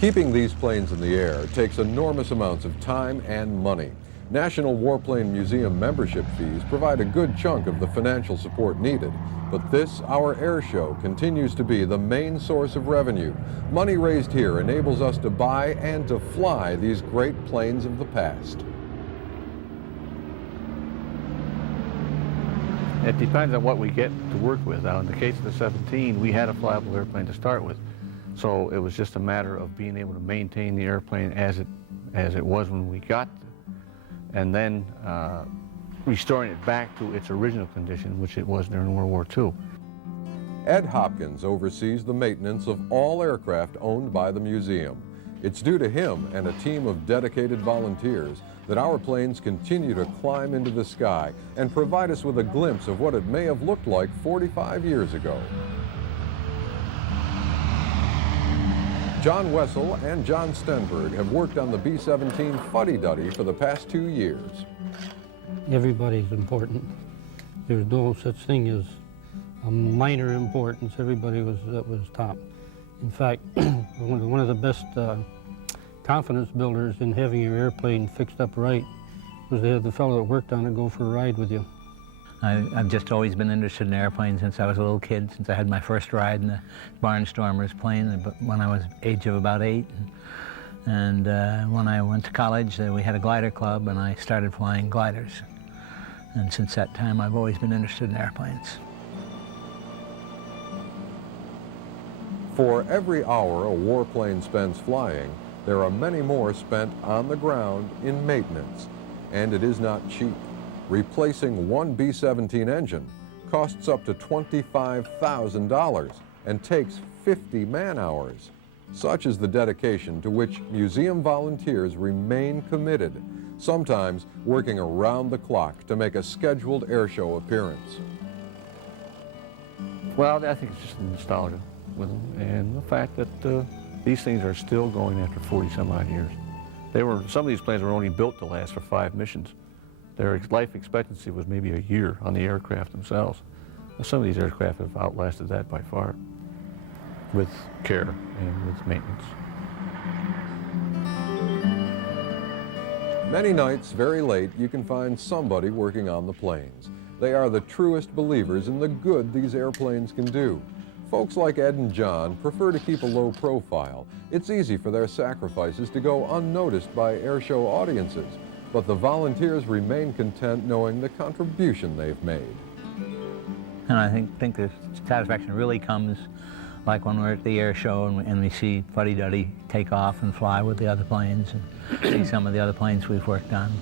Keeping these planes in the air takes enormous amounts of time and money. National Warplane Museum membership fees provide a good chunk of the financial support needed, but this, our air show, continues to be the main source of revenue. Money raised here enables us to buy and to fly these great planes of the past. It depends on what we get to work with. Now, in the case of the 17, we had a flyable airplane to start with, so it was just a matter of being able to maintain the airplane as it was when we got and then restoring it back to its original condition, which it was during World War II. Ed Hopkins oversees the maintenance of all aircraft owned by the museum. It's due to him and a team of dedicated volunteers that our planes continue to climb into the sky and provide us with a glimpse of what it may have looked like 45 years ago. John Wessel and John Stenberg have worked on the B-17 Fuddy-Duddy for the past 2 years. Everybody's important. There's no such thing as a minor importance. Everybody was top. In fact, one of the best confidence builders in having your airplane fixed up right was to have the fellow that worked on it go for a ride with you. I've just always been interested in airplanes since I was a little kid, since I had my first ride in the Barnstormers plane when I was age of about 8. And when I went to college, we had a glider club, and I started flying gliders. And since that time, I've always been interested in airplanes. For every hour a warplane spends flying, there are many more spent on the ground in maintenance, and it is not cheap. Replacing one B-17 engine costs up to $25,000 and takes 50 man-hours. Such is the dedication to which museum volunteers remain committed, sometimes working around the clock to make a scheduled airshow appearance. Well, I think it's just nostalgia with them, and the fact that these things are still going after 40-some-odd years. Some of these planes were only built to last for 5 missions. Their life expectancy was maybe a year on the aircraft themselves. Some of these aircraft have outlasted that by far, with care and with maintenance. Many nights, very late, you can find somebody working on the planes. They are the truest believers in the good these airplanes can do. Folks like Ed and John prefer to keep a low profile. It's easy for their sacrifices to go unnoticed by airshow audiences, but the volunteers remain content knowing the contribution they've made. And I think the satisfaction really comes like when we're at the air show and we see Fuddy-Duddy take off and fly with the other planes and see some of the other planes we've worked on.